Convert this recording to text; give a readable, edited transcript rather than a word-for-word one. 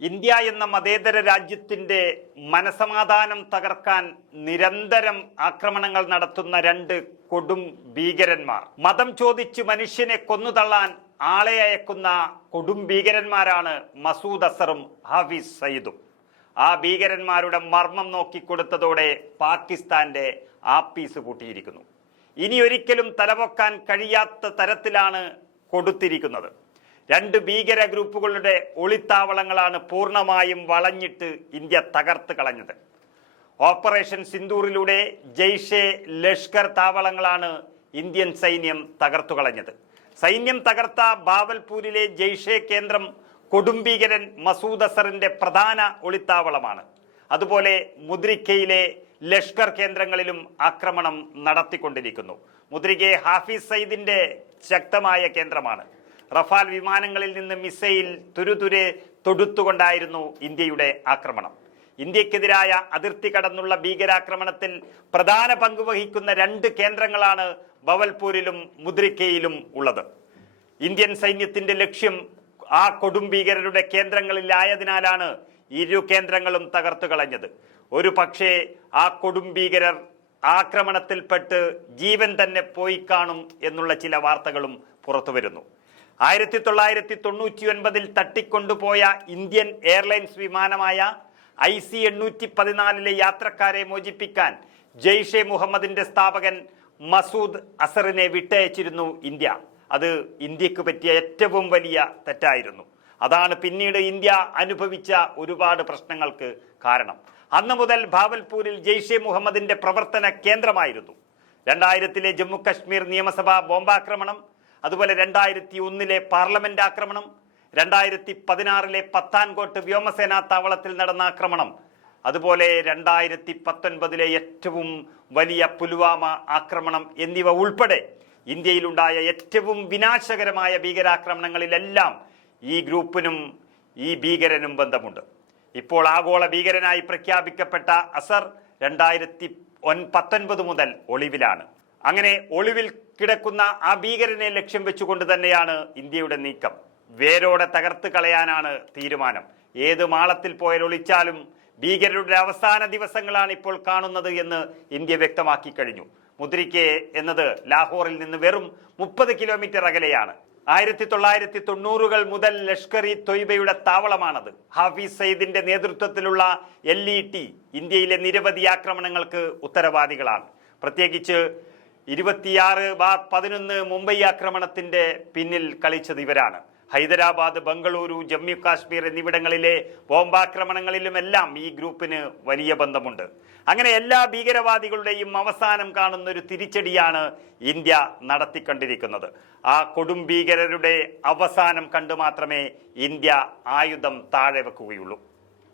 India എന്ന മതേതര രാജ്യത്തിന്റെ മനസമാധാനം തകർക്കാൻ നിരന്തരം ആക്രമണങ്ങൾ നടത്തുന്ന രണ്ട് കൊടും ഭീകരന്മാർ, മതം ചോദിച്ച് മനുഷ്യനെ കൊന്നുതള്ളാൻ ആളെ അയക്കുന്ന കൊടും ഭീകരന്മാരാണ് മസൂദ് അസറും ഹാഫിസ് സയ്യിദും. ആ ഭീകരന്മാരുടെ മർമ്മം നോക്കിക്കൊടുത്തതോടെ പാകിസ്ഥാന്റെ ആപ്പീസ് പൂട്ടിയിരിക്കുന്നു. ഇനി ഒരിക്കലും തലപൊക്കാൻ കഴിയാത്ത തരത്തിലാണ് കൊടുത്തിരിക്കുന്നത്. രണ്ട് ഭീകര ഗ്രൂപ്പുകളുടെ ഒളിത്താവളങ്ങളാണ് പൂർണ്ണമായും വളഞ്ഞിട്ട് ഇന്ത്യ തകർത്ത് കളഞ്ഞത്. ഓപ്പറേഷൻ സിന്ദൂറിലൂടെ ജെയ്ഷെ ലഷ്കർ താവളങ്ങളാണ് ഇന്ത്യൻ സൈന്യം തകർത്തു കളഞ്ഞത്. സൈന്യം തകർത്ത ബാവൽപൂരിലെ ജെയ്ഷെ കേന്ദ്രം കൊടുംഭീകരൻ മസൂദ് അസറിന്റെ പ്രധാന ഒളിത്താവളമാണ്. അതുപോലെ മുദ്രിക്കയിലെ ലഷ്കർ കേന്ദ്രങ്ങളിലും ആക്രമണം നടത്തിക്കൊണ്ടിരിക്കുന്നു. മുദ്രിക ഹാഫിസ് സയ്യിദിന്റെ ശക്തമായ കേന്ദ്രമാണ്. റഫാൽ വിമാനങ്ങളിൽ നിന്ന് മിസൈൽ തുരുതുരെ തൊടുത്തുകൊണ്ടായിരുന്നു ഇന്ത്യയുടെ ആക്രമണം. ഇന്ത്യക്കെതിരായ അതിർത്തി കടന്നുള്ള ഭീകരാക്രമണത്തിൽ പ്രധാന പങ്ക് വഹിക്കുന്ന രണ്ട് കേന്ദ്രങ്ങളാണ് ബവൽപൂരിലും മുദ്രിക്കയിലും ഉള്ളത്. ഇന്ത്യൻ സൈന്യത്തിന്റെ ലക്ഷ്യം ആ കൊടും ഭീകരരുടെ കേന്ദ്രങ്ങളിലായതിനാലാണ് ഇരു കേന്ദ്രങ്ങളും തകർത്തു കളഞ്ഞത്. ഒരു പക്ഷേ ആ കൊടും ഭീകരർ ആക്രമണത്തിൽപ്പെട്ട് ജീവൻ തന്നെ പോയി കാണും എന്നുള്ള ചില വാർത്തകളും പുറത്തു വരുന്നു. 1999 തട്ടിക്കൊണ്ടുപോയ ഇന്ത്യൻ എയർലൈൻസ് വിമാനമായ IC-814 യാത്രക്കാരെ മോചിപ്പിക്കാൻ ജെയ്ഷെ മുഹമ്മദിന്റെ സ്ഥാപകൻ മസൂദ് അസറിനെ വിട്ടയച്ചിരുന്നു ഇന്ത്യ. അത് ഇന്ത്യക്ക് പറ്റിയ ഏറ്റവും വലിയ തെറ്റായിരുന്നു. അതാണ് പിന്നീട് ഇന്ത്യ അനുഭവിച്ച ഒരുപാട് പ്രശ്നങ്ങൾക്ക് കാരണം. അന്ന് മുതൽ ബാവൽപൂരിൽ ജെയ്ഷെ മുഹമ്മദിന്റെ പ്രവർത്തന കേന്ദ്രമായിരുന്നു. 2000 ജമ്മു കശ്മീർ നിയമസഭാ ബോംബാക്രമണം, അതുപോലെ 2001 പാർലമെന്റ് ആക്രമണം, 2016 പത്താൻകോട്ട് വ്യോമസേനാ താവളത്തിൽ നടന്ന ആക്രമണം, അതുപോലെ 2019 ഏറ്റവും വലിയ പുൽവാമ ആക്രമണം എന്നിവ ഉൾപ്പെടെ ഇന്ത്യയിലുണ്ടായ ഏറ്റവും വിനാശകരമായ ഭീകരാക്രമണങ്ങളിലെല്ലാം ഈ ഗ്രൂപ്പിനും ഈ ഭീകരനും ബന്ധമുണ്ട്. ഇപ്പോൾ ആഗോള ഭീകരനായി പ്രഖ്യാപിക്കപ്പെട്ട അസർ 2019 മുതൽ ഒളിവിലാണ്. അങ്ങനെ ഒളിവിൽ കിടക്കുന്ന ആ ഭീകരനെ ലക്ഷ്യം വെച്ചുകൊണ്ട് തന്നെയാണ് ഇന്ത്യയുടെ നീക്കം. വേരോടെ തകർത്ത് കളയാനാണ് തീരുമാനം. ഏത് മാളത്തിൽ പോയാൽ ഒളിച്ചാലും ഭീകരരുടെ അവസാന ദിവസങ്ങളാണ് ഇപ്പോൾ കാണുന്നത് എന്ന് ഇന്ത്യ വ്യക്തമാക്കി കഴിഞ്ഞു. മുദ്രിക്ക എന്നത് ലാഹോറിൽ നിന്ന് വെറും 30 കിലോമീറ്റർ അകലെയാണ്. 1990 മുതൽ ലഷ്കർ ഇ തൊയ്ബയുടെ താവളമാണത്. ഹാഫിസ് സയ്യിദിന്റെ നേതൃത്വത്തിലുള്ള LET ഇന്ത്യയിലെ നിരവധി ആക്രമണങ്ങൾക്ക് ഉത്തരവാദികളാണ്. പ്രത്യേകിച്ച് 26/11 മുംബൈ ആക്രമണത്തിന്റെ പിന്നിൽ കളിച്ചത് ഇവരാണ്. ഹൈദരാബാദ്, ബംഗളൂരു, ജമ്മു കാശ്മീർ എന്നിവിടങ്ങളിലെ ബോംബാക്രമണങ്ങളിലുമെല്ലാം ഈ ഗ്രൂപ്പിന് വലിയ ബന്ധമുണ്ട്. അങ്ങനെ എല്ലാ ഭീകരവാദികളുടെയും അവസാനം കാണുന്ന ഒരു തിരിച്ചടിയാണ് ഇന്ത്യ നടത്തിക്കൊണ്ടിരിക്കുന്നത്. ആ കൊടും ഭീകരരുടെ അവസാനം കണ്ടു മാത്രമേ ഇന്ത്യ ആയുധം താഴെ വെക്കുകയുള്ളൂ.